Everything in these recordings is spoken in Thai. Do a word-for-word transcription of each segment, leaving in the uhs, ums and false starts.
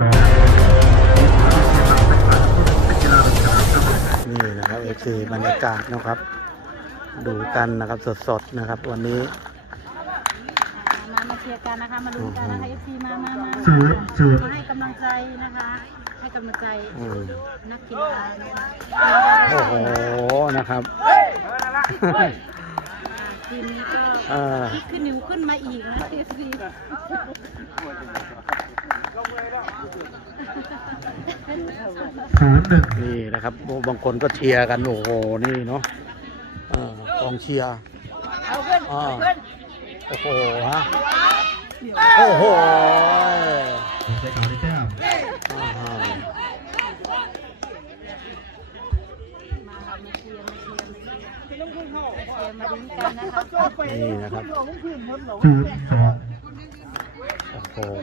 นี่นะครับเอฟซีบรรยากาศนะครับดูกันนะครับสดๆนะครับวันนี้มามาเชียร์กันนะคะมาลุ้นกันนะคะเอฟซีมามามามาให้กำลังใจนะคะให้กำลังใจนักกีฬานะคะโอ้โหนะครับทีมนี้ก็พลิกขึ้นนิ้วขึ้นมาอีกนะเอฟซีนี่นะครับบางคนก็เชียร์กันโอ้โหนี่เนาะกองเชียร์โอ้โหฮะโอ้โหนี่นะครับโอ้โหโอ้โห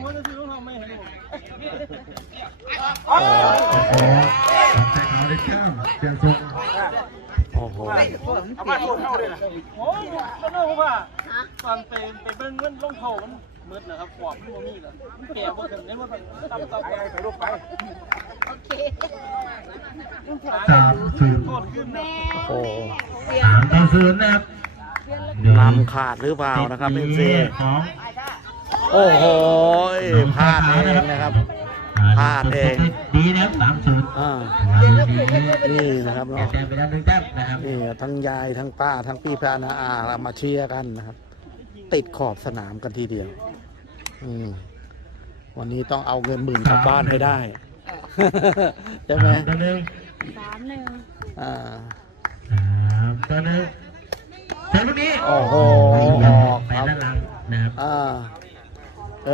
เอามาโทษเข้าเลยนะโอ้ยก็น่าว่าตอนไปไปเบิ้งเงินลงเท่ามันมืดนะครับขวบมันบ่มีเลยแก่บ่ถึงได้ว่าทำต่อไปไปลูกไปโอเคสามศูนย์โอ้โหสามต่อศูนย์นะครับนำขาดหรือเปล่านะครับเอฟซีโอ้โหพลาดเองนะครับพลาดเองดีนะครับสามศูนย์นี่นะครับเนาะแต้มไปแล้วหนึ่งแต้มนะครับนี่ทั้งยายทั้งป้าทั้งพี่พานาอาเรามาเชียร์กันนะครับติดขอบสนามกันทีเดียวอืมวันนี้ต้องเอาเงินหมื่นกลับบ้านให้ได้ใช่ไหมตัวหนึ่งสามหนึ่งอ่าตัวหนึ่งเท่านี้โอ้โหไปด้านหลังนะครับอ่าเอ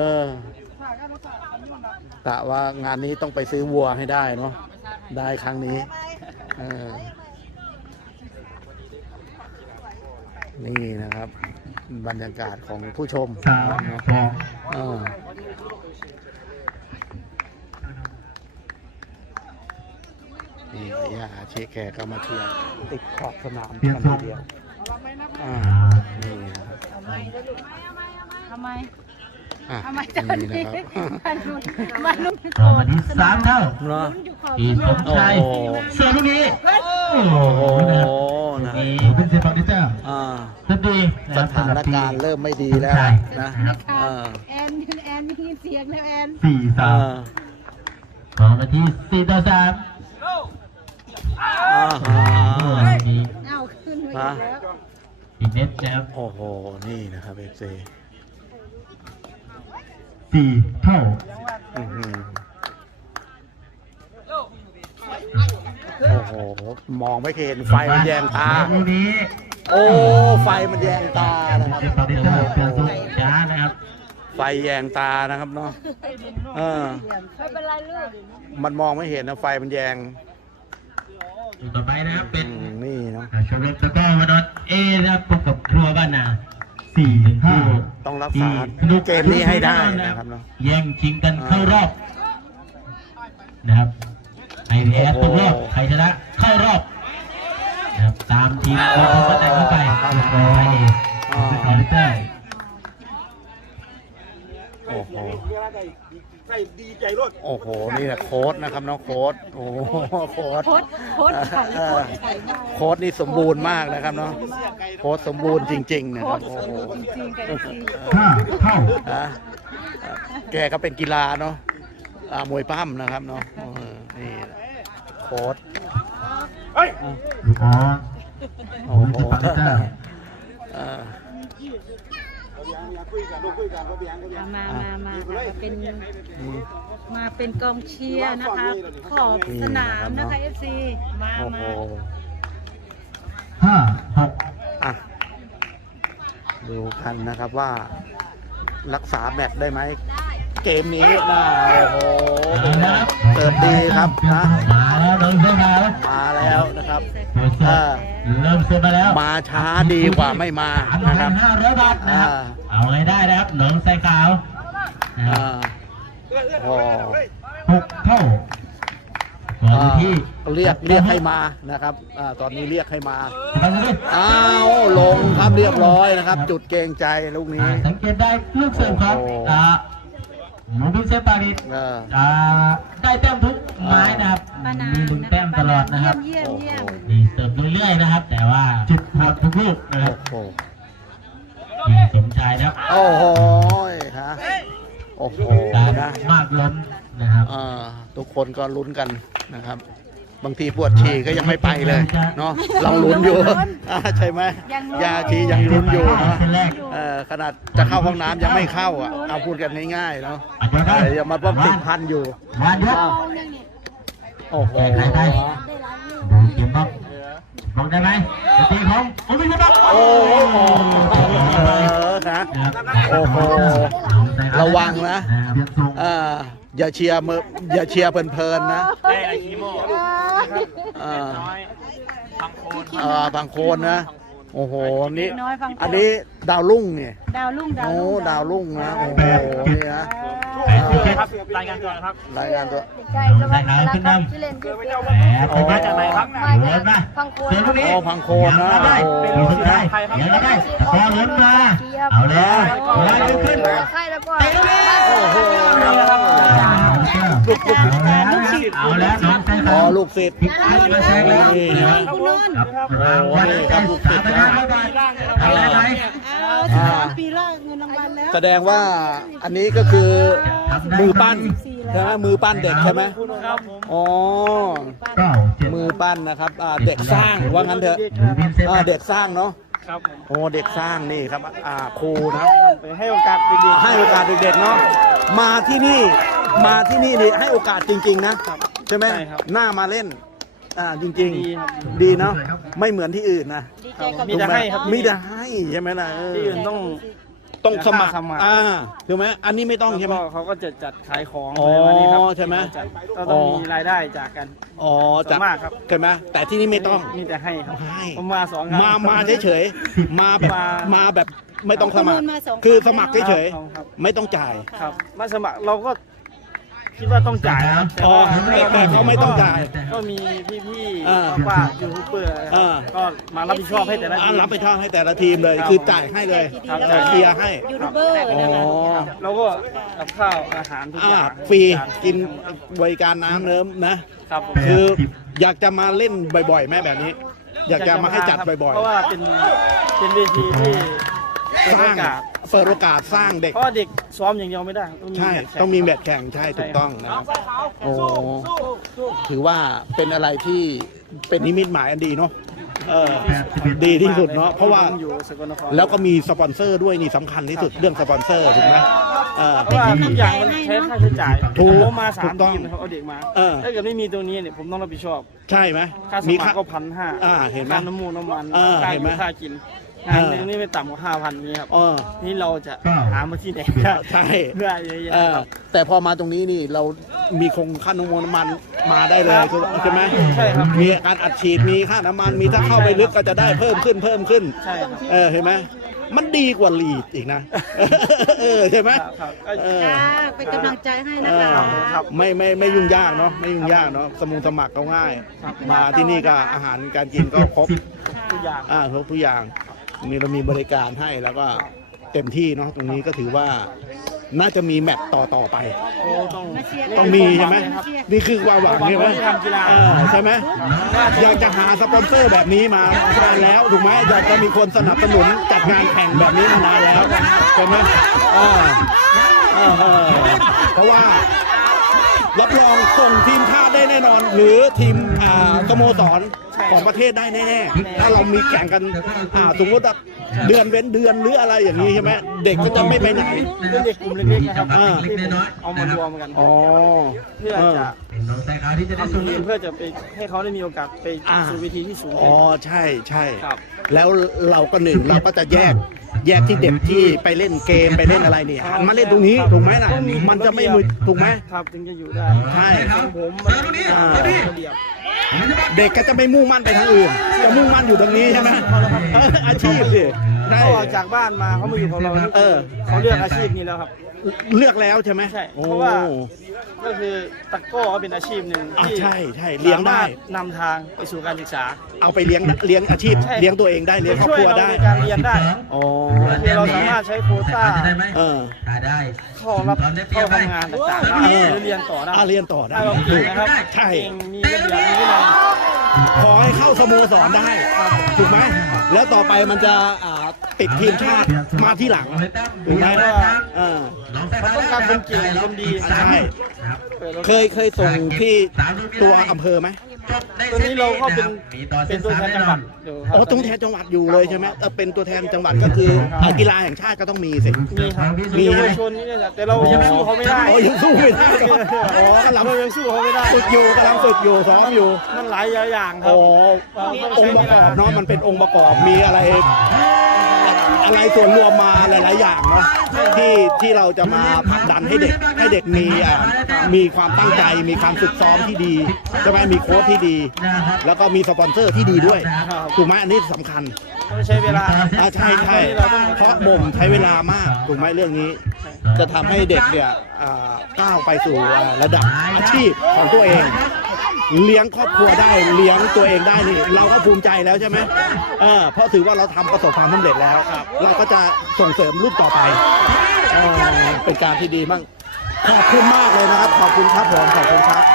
อกะว่างานนี้ต้องไปซื้อวัวให้ได้เนาะได้ครั้งนี้เออนี่นะครับบรรยากาศของผู้ชมสามสองเออนี่ย่าเชคแขกก็มาเชียร์ติดขอบสนามกันทีเดียวอ่านี่นะครับทำไมทำไมจะนี่นะครับมาลุ้นต่อมาที่สามเท่าเนาะอีสมชายเสือลูกนี้โอ้โหนะเป็นเซฟดิจ้าอ่าดีสถานการณ์เริ่มไม่ดีแล้วนะแอนแอนมีเสียงแล้วแอนสี่สามต่อมาที่สี่ต่อสามเอาขึ้นมาแล้วอีกเน็ตแจ๊บโอ้โหนี่นะครับเอฟซีสี่เท่าโอ้โหมองไม่เห็นไฟมันแยงตาโอ้ไฟมันแยงตานะครับไฟแยงตานะครับเนาะเออไม่เป็นไรลูกมันมองไม่เห็นนะไฟมันแยงต่อไปนะครับเป็นนี่เนาะชมรมตะก้อวันนเอนะครับพบกับครัวบ้านนาสี่ห้าต้องรักษาเกมนี้ให้ได้นะครับเนาะแย่งชิงกันเข้ารอบนะครับไอแพ้ตกรอบใครชนะเข้ารอบนะครับตามทีมโค้ชก็แต่งเข้าไปไปไปเต้โอ้โหใส่ดีใจรถโอ้โหนี่แหละโค้ชนะครับน้องโค้ชโอ้โค้ชโค้ชโค้ชนี่สมบูรณ์มากนะครับเนาะโค้ชสมบูรณ์จริงๆนะครับโอ้โหห้าเท่าแกก็เป็นกีฬาเนาะมวยปั้มนะครับเนาะนี่โค้ชลูกอ๋อโอ้โหมามามาเป็นมาเป็นกองเชียร์นะคะขอบสนามนะคะเอฟซีมามาห้าหกอ่ะดูกันนะครับว่ารักษาแมตช์ได้ไหมเกมนี้นะโอ้โหเปิดดีครับนะมาแล้วเริ่มเซมาแล้วมาแล้วนะครับเริ่มเซมาแล้วมาช้าดีกว่าไม่มานะครับห้าร้อยบาทนะครับเอาไงได้นะครับหนองไซขาวหกเท่าที่เรียกเรียกให้มานะครับตอนนี้เรียกให้มาอ้าวลงครับเรียบร้อยนะครับจุดเกรงใจลูกนี้สังเกตได้ลูกเสิร์ฟครับหมูพิเศษปาริสเออจะได้แต้มทุกไม้นะครับปานามีหนึ่งแต้มตลอดนะครับเยี่ยมเยี่ยมมีเสิร์ฟเรื่อยๆนะครับ แต่ว่าจุดหมดทุกลูกนะคโอ้รับโหมีสมชายครับโอ้โหฮะโอ้โหการนะมากล้นนะครับเออทุกคนก็ลุ้นกันนะครับ บางทีปวดฉี่ก็ยังไม่ไปเลยเนาะเราลุ้นอยู่อ่าใช่ไหมยาชียังลุ้นอยู่เนาะเส้นแรกเออขนาดจะเข้าห้องน้ำยังไม่เข้าอ่ะเอาพูดกันง่ายๆเนาะอัดยอดได้แต่ยังมาป้องติดพันอยู่วานยกโอ้โหแก้ไขได้ดูเกมบล็อกบล็อกได้ไหมสตีของโอ้ยไม่บล็อกโอ้โหเออนะโอ้โหระวังนะเอออย่าเชียร์มืออย่าเชียร์เพลินๆนะได้ไอคีโมเออน้อยพังโคนเออบางโคนนะ โอ้โหนี่น้อยฟังอันนี้ดาวรุ่งเนี่ยดาวรุ่งดาวโอ้รุ่งดาวรุ่งนะโอ้โหนี่นะชื่ออะไรครับรายงานตัวนะครับรายงานตัวใช่ก็ว่าขึ้นนำชื่อเล่นชื่อเป็นแหมมาจากไหนครับมาเดิจากนมาพังโคนเดินตรงนี้โอ้พังโคนนะยังได้โอ้โหมีสุดท้ายยังได้พอล้นมา เอาแล้ววางขึ้นใช่แล้วก็โอ้โหเอาแล้วน้องแซงอ๋อลูกศิษย์ผิดพลาดมาแซงแล้วนี่นะคุณนุ่นครับรางวัลแก้ลูกศิษย์นะทำได้ไหมเอาสามปีแรกเงินรางวัลแล้วแสดงว่าอันนี้ก็คือมือปั้นใช่ไหมมือปั้นเด็กใช่ไหมครับผมอ๋อเก้าเจ็ดมือปั้นนะครับอ่าเด็กสร้างว่างั้นเถอะหรือวินเซนอ่าต์เด็กสร้างเนาะครับผมโอ้เด็กสร้างนี่ครับอ่าครูนะไปให้โอกาสดีๆให้โอกาสเด็กๆเนาะมาที่นี่มาที่นี่นี่ให้โอกาสจริง ๆ นะใช่ไหมใช่ครับหน้ามาเล่นอ่าจริงดีครับๆ ดีเนาะไม่เหมือนที่อื่นนะดีใจกับมีแต่ให้ครับมีแต่ให้ใช่ไหมล่ะเออที่อื่นต้องต้องสมัครสมัครอ่าถูกไหมอันนี้ไม่ต้องแล้วใช่ไหมก็เขาก็จะจัดขายของอ๋ออะไรวันนี้ครับใช่ไหมจัดก็ต้องมีรายได้จากกันอ๋อส่วนมากครับใช่ไหมแต่ที่นี่ไม่ต้องมีแต่ให้ครับให้ผมมาสองครั้งมามาเฉยๆมาแบบมามาแบบไม่ต้องสมัครมาสองคือสมัครเฉยครับๆไม่ต้องจ่ายครับมาสมัครเราก็คิดว่าต้องจ่ายนะอ๋อแต่เขาไม่ต้องจ่ายก็มีพี่อ่าๆป้าๆยูทูบเบอร์อ่าก็มารับผิดชอบให้แต่ละอ่าทีมรับไปทอดให้แต่ละทีมเลยครับคือจ่ายให้เลยครับจ่ายเคลียร์ให้ยูทูบเบอร์อ๋อนะคะเราก็กับข้าวอาหารทุกอ่าอย่างฟรีกินบริการน้ำเนิ้มนะครับผมคืออยากจะมาเล่นบ่อยๆแม่แบบนี้ อยากจะมาให้จัดบ่อยเพราะว่าเป็นเป็นเวทีที่ๆเป็นสร้างโอกาสเปิดโอกาสสร้างเด็กเพราะว่าเด็กซ้อมอย่างเดียวไม่ได้ใช่แข่ต้องมีแมตช์แข่งใช่ถูกต้องนะครับโอ้ถือว่าเป็นอะไรที่เป็นนิมิตหมายอันดีเนาะเออดีที่สุดเนาะเพราะว่าอยู่สกลนครแล้วก็มีสปอนเซอร์ด้วยนี่สำคัญที่สุดเรื่องสปอนเซอร์ถูกไหมเออเพราะว่าทุกอย่างมันใช้ค่าใช้จ่ายถูกผมมาสาถูมกต้องทีมนะครับเอาเด็กมาเออถ้าเกิดไม่มีตรงนี้เนี่ยผมต้องรับผิดชอบใช่ไหมค่าสมีมัคค่ารก็พันห้าอ่าเห็นไหมค่าน้ำมูกน้ำมันเออค่าเห็อนไหมยู่ค่ากินงานหนึ่งนี่ไม่ต่ำกว่าห้าพันนี้ครับเออนี่เราจะหามาที่ไหนใช่เพื่อเยอะแยะเออครับแต่พอมาตรงนี้นี่เรามีคงค่าน้ำมันน้ำมันมาได้เลยใช่ไหมใช่ครับมีการอัดฉีดมีค่าน้ำมันมีถ้าเข้าไปลึกก็จะได้เพิ่มขึ้นเพิ่มขึ้นใช่ครับเออเห็นไหมมันดีกว่าลีดอีกนะ เออใช่ไหมครับครับก็เออจ้าเป็นกำลังใจให้นะเอคะอครับไม่ไม่ไม่ยุ่งยากเนาะไม่ยุ่งยากเนาะสมุนสมัครก็ง่าย มาที่นี่ก็อาหารการกินก็ครบทุกอย่างอ่าครบทุกอย่างมีเรามีบริการให้แล้วก็เต็มที่เนาะตรงนี้ก็ถือว่าน่าจะมีแมตช์ต่อต่อไปโอ้ต้องต้องมีใช่ไหมครับนี่คือความหวังใช่ไหมทำกีฬาเออใช่ไหมอยากจะหาสปอนเซอร์แบบนี้มานานแล้วถูกไหมอยากจะมีคนสนับสนุนจัดงานแข่งแบบนี้มานานแล้วใช่ไหมเออเออเออเพราะว่ารับรองส่งทีมชาติได้แน่นอน หรือทีมอ่าสโมสรของประเทศได้แน่ๆถ้าเรามีแข่งกันอ่าสมมติว่าเดือนเว้นเดือนหรืออะไรอย่างนี้ใช่ไหมเด็กก็จะไม่ไปไหนเป็นเด็กกลุ่มเล็กๆนะครับอ่าที่ผมเอามารวมกันอ๋อเพื่อจะเป็นน้องแซงขาวที่จะได้สูงทำเพื่อจะไปให้เขาได้มีโอกาสไปอ่าสู่เวทีที่สูงอ๋ขึ้อน ใช่ใช่ครับแล้วเราก็หนึ่งเราก็จะแยกแยกที่เด็กที่ไปเล่นเกมไปเล่นอะไรเนี่ยหันมาเล่นตรงนี้ถูกไหมล่ะมันจะไม่มือถูกไหมครับถึงจะอยู่ได้ใช่ของผมมันอ่าระเบียบเด็กก็จะไม่มุ่งมั่นไปทางอื่นจะมุ่งมั่นอยู่ตรงนี้ใช่ไหมเอออาชีพสิได้เขาออกจากบ้านมาเขามาอยู่กับเราเออเขาเลือกอาชีพนี้แล้วครับเลือกแล้วใช่ไหมใช่โอ้เพราะว่าก็คือตะกร้อก็เป็นอาชีพหนึ่งอ่ะที่ใช่ใช่เลี้ยงได้สามารถนำทางไปสู่การศึกษาเอาไปเลี้ยงเลี้ยงอาชีพใช่เลี้ยงตัวเองได้เลี้ยงครอบช่วยครัวเราได้ในการเรียนได้อ๋อคือเราสามารถใช้โควต้าได้ไหมเออได้เข้ารับเข้าทำงานต่างๆได้เออหรือเรียนต่อได้อ่ะเรียนต่อได้ถ้าเราเก่งนะครับใช่เก่งมีระเบียบมีวินัยขอให้เข้าสโมสรได้ถูกไหมแล้วต่อไปมันจะอ่าติดทีมชาติมาที่หลังถูกไหมเออมันต้องการคนเก่งคนดีใช่เคยเคยส่งที่ตัวอำเภอไหมตัวนี้เราก็เป็นเป็นตัวแทนจังหวัดอยู่ครัอ๋อต้องแทนจังหวัดอยู่เลยใช่ไหมเออเป็นตัวแทนจังหวัดก็คืออ่ากีฬาแห่งชาติก็ต้องมีสิมีครับมีมีไหมเยาวชนนี่แหละแต่เรายังสู้เขาไม่ได้โอ้ยังสู้ไม่ได้อ๋อกำลังเรายังสู้เขาไม่ได้ฝึกอยู่กำลังฝึกอยู่ซ้อมอยู่มันหลายอย่างครัโอ้บองค์ประกอบเนาะมันเป็นองค์ประกอบมีอะไร อะไรส่วนรวมมาหลาย ๆ อย่างเนาะที่ที่เราจะมาผลักดันให้เด็กให้เด็กมีอ่ะมีความตั้งใจมีการฝึกซ้อมที่ดีใช่ไหมมีโค้ชที่ดี แล้วก็มีสปอนเซอร์ที่ดีด้วยถูกไหมอันนี้สำคัญต้องใช้เวลาอ่าใช่ใช่เพราะบ่มใช้เวลามากถูกไหมเรื่องนี้ จะทำให้เด็กเนี่ยอ่าก้าวไปสู่อ่าระดับอาชีพของตัวเอง เลี้ยงครอบครัวได้เลี้ยงตัวเองได้นี่เราก็ภูมิใจแล้วใช่ไหมเออเพราะถือว่าเราทำประสบความสำเร็จแล้วเราก็จะส่งเสริมลูกต่อไปเออเป็นการที่ดีมากขอบคุณมากเลยนะครับ ขอบคุณครับผมขอบคุณครับ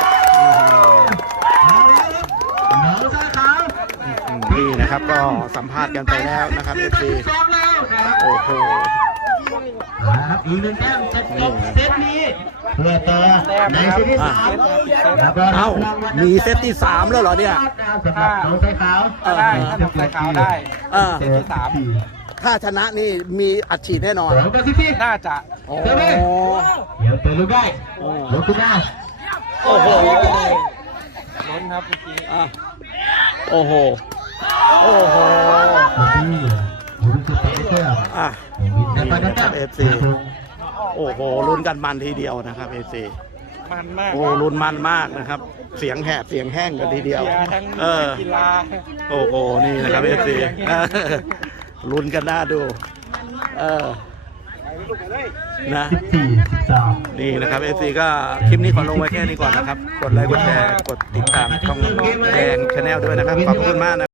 นี่นะครับก็สัมภาษณ์กันไปแล้วนะครับเอฟซีโอ้โหครับอีกหนึ่งแต้มจะจบเซตนี้เพื่อต่อในเซตที่สามแล้วก็เอ้ามีเซตที่สามแล้วเหรอเนี่ยสำหรับน้องสายขาวได้ถ้าทำสายขาวได้เออเซตที่สามถ้าชนะนี่มีอัดฉีดแน่นอนสองกับสิบสี่น่าจะโอ้เดี๋ยวเปิดลูกได้ลูกขึ้นมาโอ้โหล้นครับเมื่อกี้อ่ะโอ้โห โอ้โหลูกขึ้นไปเรื่อยอ่ะๆแต่ไปกันแต้มเอฟซี โอ้โหลุ้นกันมันทีเดียวนะครับเอซีมันมากโอ้ลุ้นมันมากนะครับ เสียงแหบเสียงแห้งกันทีเดียวเชียร์ทั้งเออกีฬาโอ้โห นี่นะครับเอซีลุ้นกันน่าดู เออ นะสิบสี่สิบสามนี่นะครับเอซีก็คลิปนี้ขอลงไว้แค่นี้ก่อนนะครับ กดไลค์ กดแชร์ กดติดตามช่องแดงชาแนลด้วยนะครับ ขอบคุณมากนะ